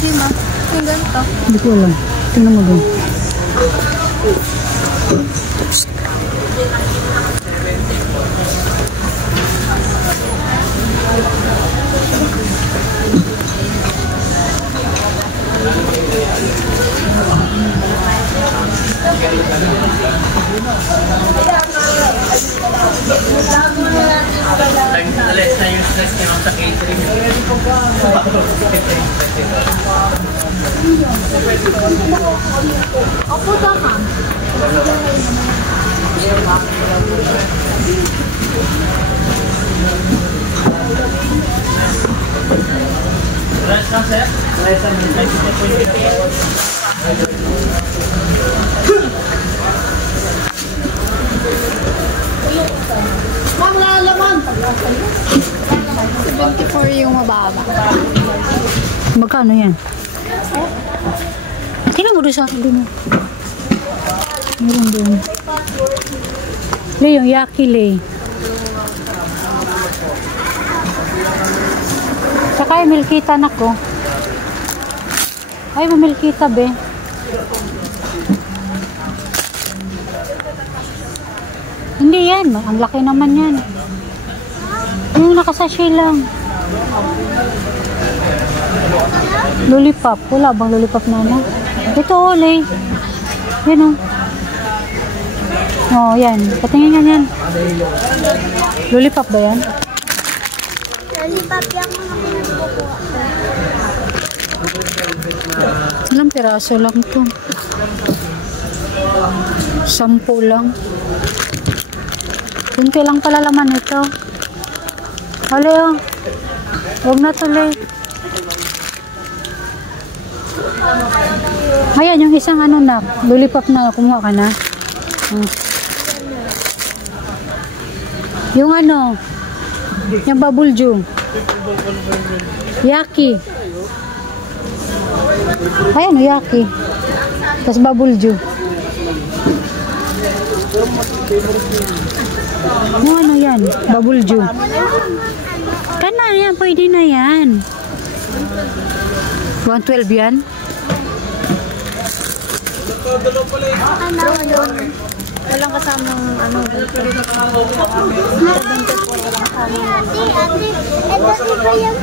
di ma. Yung ganito. Hindi ko alam. Tingnan mo doon. Alis na yung stress niya sa catering. Opo ka ka. Alis na sir? Alis na Ma'am, lalaman. 74 yung mababa. Magkano yan? Tingnan mo doon sa akin doon. Meron doon. Yung yaki lay. Saka yung milkita na ko. Ay, mamilkita be. Hindi yan. Ang laki naman yan. Yung nakasasya lang. Lollipop. Wala bang lollipop na na? Ito olay. Yan o. Oh, yan. Patingin nga yan. Lollipop ba yan? Lollipop yung mga pinagkukuha. Ilang piraso lang to. 10 lang. Kunti lang pala laman ito. Hali oh. Huwag na tuloy. Ayan, yung isang ano na, lollipop na, kumuha ka na. Yung ano, yung bubble juice. Yaki. Ayan, yaki. Tapos bubble juice. Yung ano yan, bubble juice. Kana yan, pwede na yan. 112 yan. Walang kasamang ano. Ate, ito ba yung...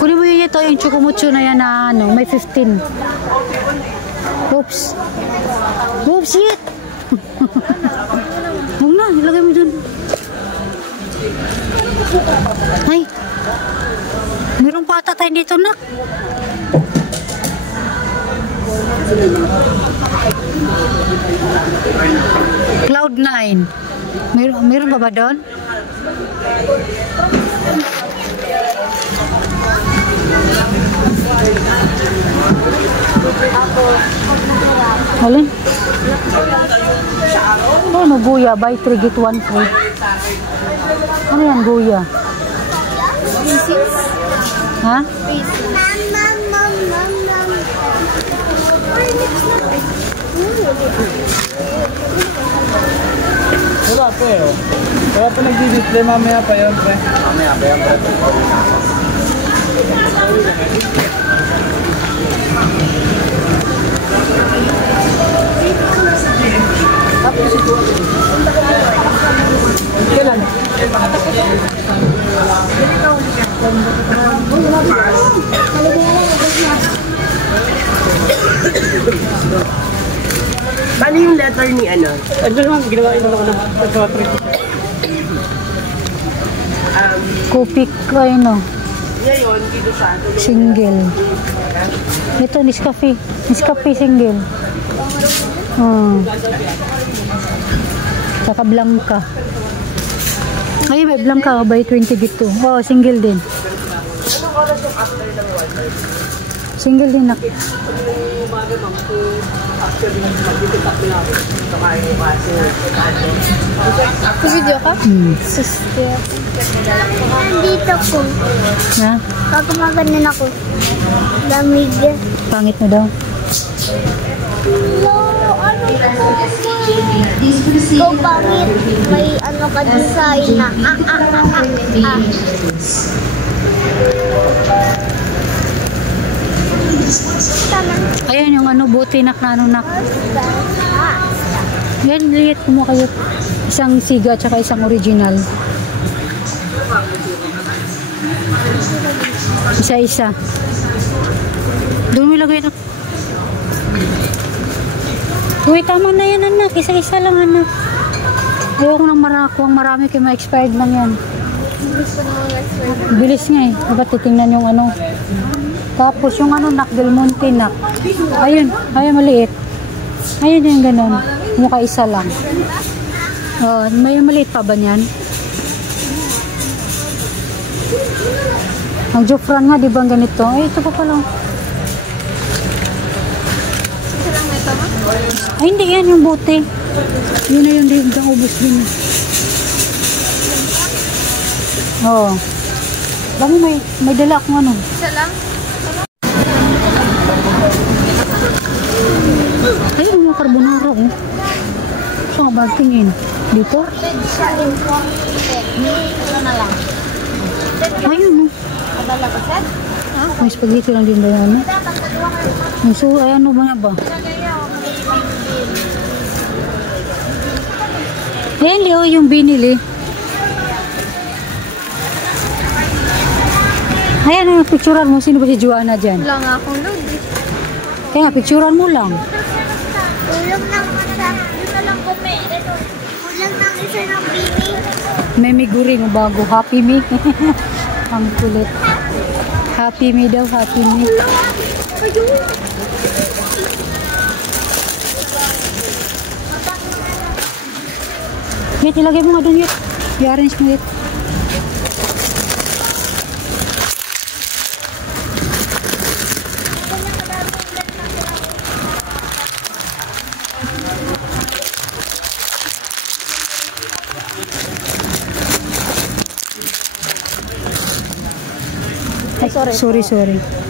Kunin mo yun ito, yung chocomucho na yan na ano, may 15. Oops. Oops, shit! Huwag na, ilagay mo dun. Ay! Mayroong pata tayo dito na. Cloud9. Mayroon ba doon? Alin? Ano, guya? Buy 3 get 1 free. Ano yan, guya? Ha? Wala po eh. Kaya po nag-display mamaya pa yun, pre. Mamaya pa yun, pre. Kailan? Paano yung letter ni ano? Ano naman, ginawa yun ako na nagka-trip. Kupik ko ano. Ngayon, dito sa Single. Ito, Nescafe. Nescafe single. Saka Blanca. Ay, may Blanca. By 20 gito. Oh, single din. Single din na. Video ka? Sister. Nandito ko. Ha? Pag gumaganon ako. Lamig. Pangit mo daw. No, Ikaw pangit. May ano ka design na. Tama. Ayan yung ano, buti nak na ano nak. Yan, liit mo kayo. Isang siga tsaka isang original. Isa-isa. Doon mo ilagay na. Uy, tama na yan anak. Isa-isa lang anak. Ayoko nang marami kayo ma-expired lang yan. Bilis nga eh. Diba titingnan yung ano. Tapos yung ano nak, Del Monte nak. Ayun, ayun maliit. Ayun yung ganun. Mukha isa lang. May maliit pa ba niyan? Ang Jofran nga, di ba ganito? Ay, ito pa pala. Ay, hindi yan yung bote. Yun na yung hanggang ubos din. Oo. Dami may dala akong ano. Isa lang? Ayun, mga carbonara oh. Saan ka ba tingin? Dito? Siya imported. Ito na lang. Ayun oh. Adala ba set? May spaghetti lang din ba yan? So, ay ano ba nga ba? Ayan, Leo, yung binili. Ayan, yung picturean mo. Sino ba si Joanna dyan? Wala nga akong load. Kaya nga, picturean mo lang. Kulang ng isa. Yun na lang kumi. Kulang ng isa ng bini. May miguring bago. Happy Me. Ang kulit. Happy Me daw, Happy Me. Yet, ilagay mo nga doon, Yet. I-arrange mo, Yet. Ay, sorry. Sorry.